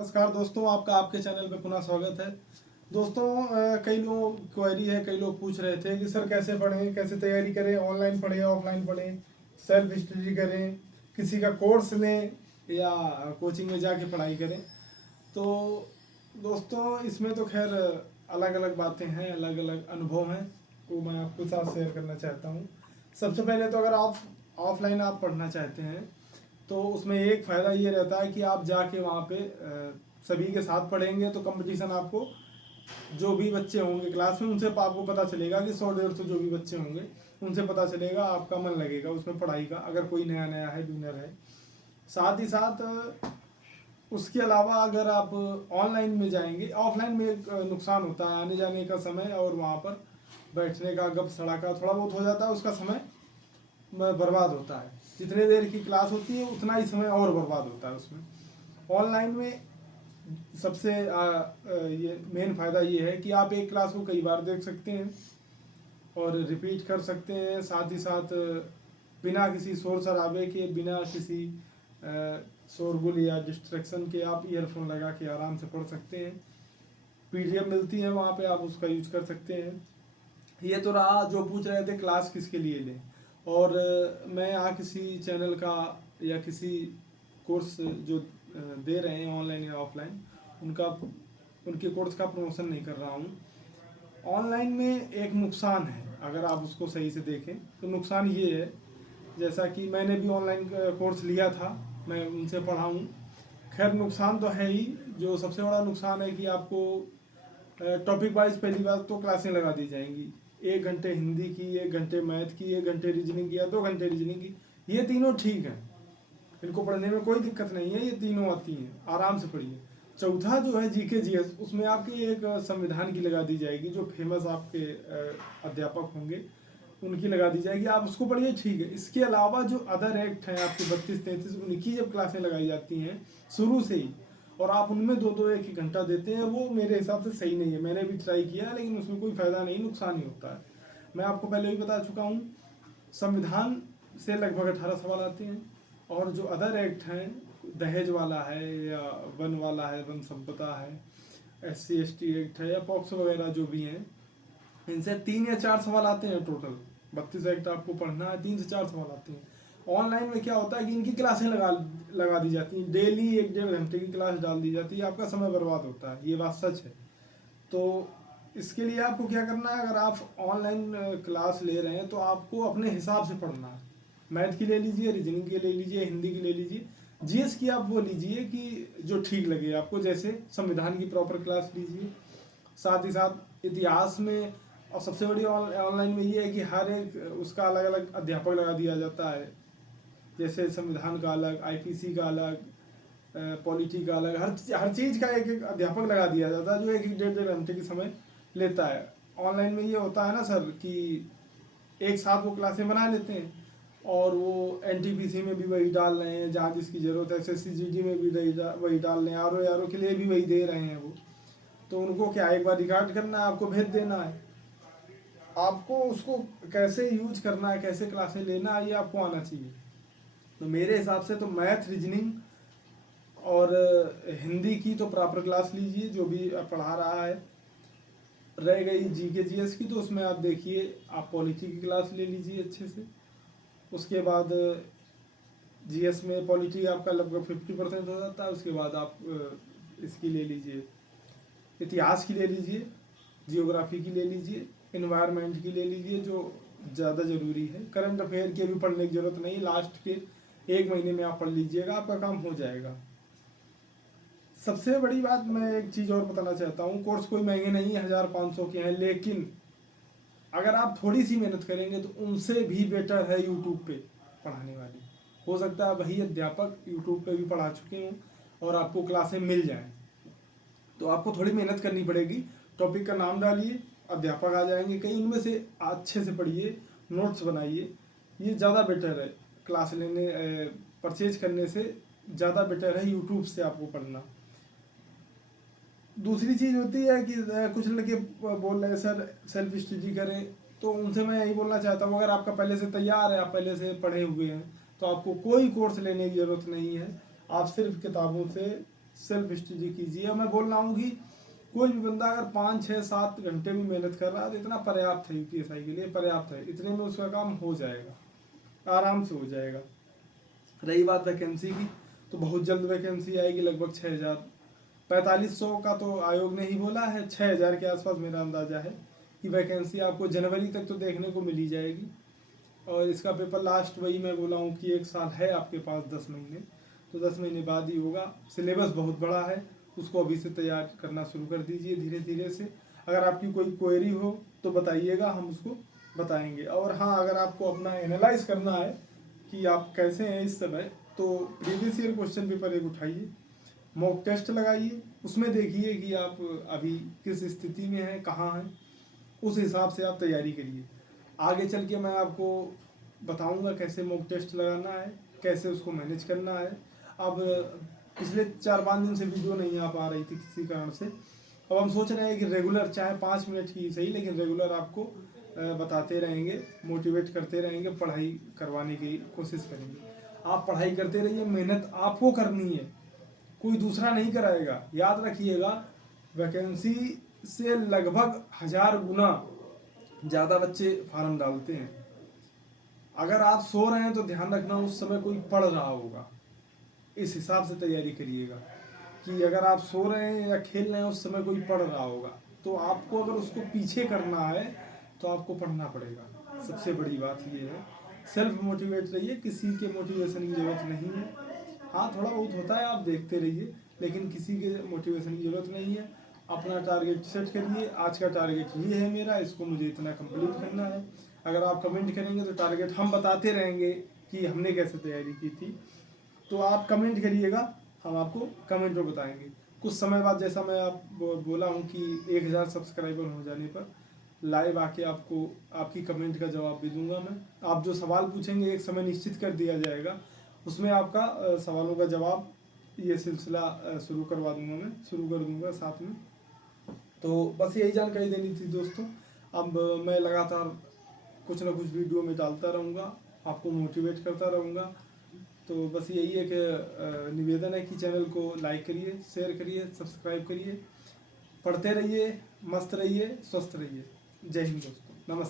नमस्कार दोस्तों, आपका आपके चैनल पे पुनः स्वागत है। दोस्तों, कई लोग क्वेरी है, कई लोग पूछ रहे थे कि सर कैसे पढ़ें, कैसे तैयारी करें, ऑनलाइन पढ़ें, ऑफलाइन पढ़ें, सेल्फ स्टडी करें, किसी का कोर्स लें या कोचिंग में जाके पढ़ाई करें। तो दोस्तों, इसमें तो खैर अलग अलग बातें हैं, अलग अलग अनुभव हैं, वो मैं आपके साथ शेयर करना चाहता हूँ। सबसे पहले तो अगर आप ऑफलाइन आप पढ़ना चाहते हैं तो उसमें एक फ़ायदा ये रहता है कि आप जाके वहाँ पे सभी के साथ पढ़ेंगे तो कंपटीशन आपको, जो भी बच्चे होंगे क्लास में उनसे आपको पता चलेगा कि 100-150 जो भी बच्चे होंगे उनसे पता चलेगा, आपका मन लगेगा उसमें पढ़ाई का, अगर कोई नया नया है, बिगिनर है। साथ ही साथ उसके अलावा अगर आप ऑनलाइन में जाएंगे, ऑफलाइन में एक नुकसान होता है, आने जाने का समय और वहाँ पर बैठने का, गप सड़ाका थोड़ा बहुत हो जाता है, उसका समय बर्बाद होता है। जितने देर की क्लास होती है उतना ही समय और बर्बाद होता है उसमें। ऑनलाइन में सबसे ये मेन फ़ायदा ये है कि आप एक क्लास को कई बार देख सकते हैं और रिपीट कर सकते हैं। साथ ही साथ बिना किसी शोर शराबे के, बिना किसी शोरगुल या डिस्ट्रैक्शन के आप ईयरफोन लगा के आराम से पढ़ सकते हैं। पीडीएफ मिलती है वहाँ पे, आप उसका यूज कर सकते हैं। ये तो रहा जो पूछ रहे थे क्लास किसके लिए लें, और मैं यहाँ किसी चैनल का या किसी कोर्स जो दे रहे हैं ऑनलाइन या ऑफलाइन, उनका उनके कोर्स का प्रमोशन नहीं कर रहा हूँ। ऑनलाइन में एक नुकसान है, अगर आप उसको सही से देखें तो नुकसान ये है, जैसा कि मैंने भी ऑनलाइन कोर्स लिया था, मैं उनसे पढ़ा हूँ। खैर नुकसान तो है ही, जो सबसे बड़ा नुकसान है कि आपको टॉपिक वाइज पहली बात तो क्लासें लगा दी जाएंगी। 1 घंटे हिंदी की, 1 घंटे मैथ की, 1 घंटे रीजनिंग की या 2 घंटे रीजनिंग की। ये तीनों ठीक है, इनको पढ़ने में कोई दिक्कत नहीं है, ये तीनों आती हैं, आराम से पढ़िए। चौथा जो है जीके जीएस, उसमें आपकी एक संविधान की लगा दी जाएगी, जो फेमस आपके अध्यापक होंगे उनकी लगा दी जाएगी, आप उसको पढ़िए, ठीक है। इसके अलावा जो अदर एक्ट हैं आपके 32-33, उनकी जब क्लासें लगाई जाती हैं शुरू से ही, और आप उनमें 2-2 1-1 घंटा देते हैं, वो मेरे हिसाब से सही नहीं है। मैंने भी ट्राई किया है, लेकिन उसमें कोई फ़ायदा नहीं, नुकसान ही होता है। मैं आपको पहले भी बता चुका हूँ, संविधान से लगभग 18 सवाल आते हैं, और जो अदर एक्ट हैं, दहेज वाला है या वन वाला है, वन संपदा है, SC ST एक्ट है या पॉक्सो वगैरह जो भी हैं, इनसे 3 या 4 सवाल आते हैं टोटल। 32 एक्ट आपको पढ़ना है, 3 से 4 सवाल आते हैं। ऑनलाइन में क्या होता है कि इनकी क्लासें लगा दी जाती हैं, डेली 1-1.5 घंटे की क्लास डाल दी जाती है, आपका समय बर्बाद होता है, ये बात सच है। तो इसके लिए आपको क्या करना है, अगर आप ऑनलाइन क्लास ले रहे हैं तो आपको अपने हिसाब से पढ़ना है। मैथ की ले लीजिए, रीजनिंग की ले लीजिए, हिंदी की ले लीजिए, जीएस की आप वो लीजिए कि जो ठीक लगे आपको, जैसे संविधान की प्रॉपर क्लास लीजिए। साथ ही साथ इतिहास में, और सबसे बड़ी ऑनलाइन में ये है कि हर एक उसका अलग अलग अध्यापक लगा दिया जाता है, जैसे संविधान का अलग, आईपीसी का अलग, पॉलिटी का अलग, हर चीज़ का एक एक अध्यापक लगा दिया जाता है, जो 1-1 डेढ़-डेढ़ घंटे की समय लेता है। ऑनलाइन में ये होता है ना सर कि एक साथ वो क्लासें बना लेते हैं, और वो एनटीपीसी में भी वही डाल रहे हैं जहाँ जिसकी ज़रूरत है, SSC GD में भी वही डाल रहे हैं, आर के लिए भी वही दे रहे हैं वो। तो उनको क्या, एक बार रिकॉर्ड करना है, आपको भेज देना है, आपको उसको कैसे यूज करना है, कैसे क्लासें लेना है, ये आपको आना चाहिए। तो मेरे हिसाब से तो मैथ, रीजनिंग और हिंदी की तो प्रॉपर क्लास लीजिए, जो भी पढ़ा रहा है। रह गई जीके जीएस की, तो उसमें आप देखिए, आप पॉलिटी की क्लास ले लीजिए अच्छे से। उसके बाद जीएस में पॉलिटी आपका लगभग 50% हो जाता है। उसके बाद आप इसकी ले लीजिए, इतिहास की ले लीजिए, जियोग्राफी की ले लीजिए, इन्वायरमेंट की ले लीजिए, जो ज़्यादा ज़रूरी है। करंट अफेयर की अभी पढ़ने की ज़रूरत नहीं, लास्ट के 1 महीने में आप पढ़ लीजिएगा, आपका काम हो जाएगा। सबसे बड़ी बात मैं एक चीज़ और बताना चाहता हूँ, कोर्स कोई महंगे नहीं है, 1000-500 के हैं, लेकिन अगर आप थोड़ी सी मेहनत करेंगे तो उनसे भी बेटर है यूट्यूब पे पढ़ाने वाले। हो सकता है वही अध्यापक यूट्यूब पे भी पढ़ा चुके हों और आपको क्लासें मिल जाएं, तो आपको थोड़ी मेहनत करनी पड़ेगी। टॉपिक का नाम डालिए, अध्यापक आ जाएंगे कई, उनमें से अच्छे से पढ़िए, नोट्स बनाइए, ये ज़्यादा बेटर है। क्लास लेने परचेज करने से ज़्यादा बेटर है यूट्यूब से आपको पढ़ना। दूसरी चीज़ होती है कि कुछ लड़के बोल रहे हैं सर सेल्फ स्टडी करें, तो उनसे मैं यही बोलना चाहता हूँ, अगर आपका पहले से तैयार है, आप पहले से पढ़े हुए हैं, तो आपको कोई कोर्स लेने की ज़रूरत नहीं है। आप सिर्फ किताबों से सेल्फ स्टडी कीजिए। मैं बोल रहा हूँ कि कोई भी बंदा अगर 5, 6, 7 घंटे भी मेहनत कर रहा है तो इतना पर्याप्त है, यूपीएसआई के लिए पर्याप्त है। इतने में उसका काम हो जाएगा, आराम से हो जाएगा। रही बात वैकेंसी की, तो बहुत जल्द वैकेंसी आएगी, लगभग 6000, 4500 का तो आयोग ने ही बोला है, 6000 के आसपास मेरा अंदाजा है कि वैकेंसी आपको जनवरी तक तो देखने को मिल ही जाएगी। और इसका पेपर लास्ट वही मैं बोला हूँ कि 1 साल है आपके पास, 10 महीने, तो 10 महीने बाद ही होगा। सिलेबस बहुत बड़ा है, उसको अभी से तैयार करना शुरू कर दीजिए धीरे धीरे से। अगर आपकी कोई क्वेरी हो तो बताइएगा, हम उसको बताएंगे। और हाँ, अगर आपको अपना एनालाइज करना है कि आप कैसे हैं इस समय, तो प्रीवियस ईयर क्वेश्चन पेपर एक उठाइए, मॉक टेस्ट लगाइए, उसमें देखिए कि आप अभी किस स्थिति में हैं, कहाँ हैं, उस हिसाब से आप तैयारी करिए। आगे चल के मैं आपको बताऊंगा कैसे मॉक टेस्ट लगाना है, कैसे उसको मैनेज करना है। अब पिछले 4-5 दिन से वीडियो नहीं आ पा रही थी किसी कारण से। अब हम सोच रहे हैं कि रेगुलर, चाहे 5 मिनट की सही, लेकिन रेगुलर आपको बताते रहेंगे, मोटिवेट करते रहेंगे, पढ़ाई करवाने की कोशिश करेंगे। आप पढ़ाई करते रहिए, मेहनत आपको करनी है, कोई दूसरा नहीं कराएगा। याद रखिएगा, वैकेंसी से लगभग 1000 गुना ज़्यादा बच्चे फार्म डालते हैं। अगर आप सो रहे हैं तो ध्यान रखना उस समय कोई पढ़ रहा होगा, इस हिसाब से तैयारी करिएगा कि अगर आप सो रहे हैं या खेल रहे हैं उस समय कोई पढ़ रहा होगा, तो आपको अगर उसको पीछे करना है तो आपको पढ़ना पड़ेगा। सबसे बड़ी बात ये है, सेल्फ मोटिवेट रहिए, किसी के मोटिवेशन की ज़रूरत नहीं है। हाँ, थोड़ा बहुत होता है, आप देखते रहिए, लेकिन किसी के मोटिवेशन की ज़रूरत नहीं है। अपना टारगेट सेट करिए, आज का टारगेट ये है मेरा, इसको मुझे इतना कंप्लीट करना है। अगर आप कमेंट करेंगे तो टारगेट हम बताते रहेंगे कि हमने कैसे तैयारी की थी, तो आप कमेंट करिएगा, हम आपको कमेंट में बताएंगे। कुछ समय बाद, जैसा मैं आप बोला हूँ कि 1000 सब्सक्राइबर हो जाने पर लाइव आके आपको आपकी कमेंट का जवाब भी दूंगा मैं। आप जो सवाल पूछेंगे एक समय निश्चित कर दिया जाएगा, उसमें आपका सवालों का जवाब, ये सिलसिला शुरू करवा दूंगा, मैं शुरू कर दूंगा साथ में। तो बस यही जानकारी देनी थी दोस्तों। अब मैं लगातार कुछ ना कुछ वीडियो में डालता रहूँगा, आपको मोटिवेट करता रहूँगा। तो बस यही एक निवेदन है कि चैनल को लाइक करिए, शेयर करिए, सब्सक्राइब करिए, पढ़ते रहिए, मस्त रहिए, स्वस्थ रहिए। जय हिंद दोस्तों, नमस्कार।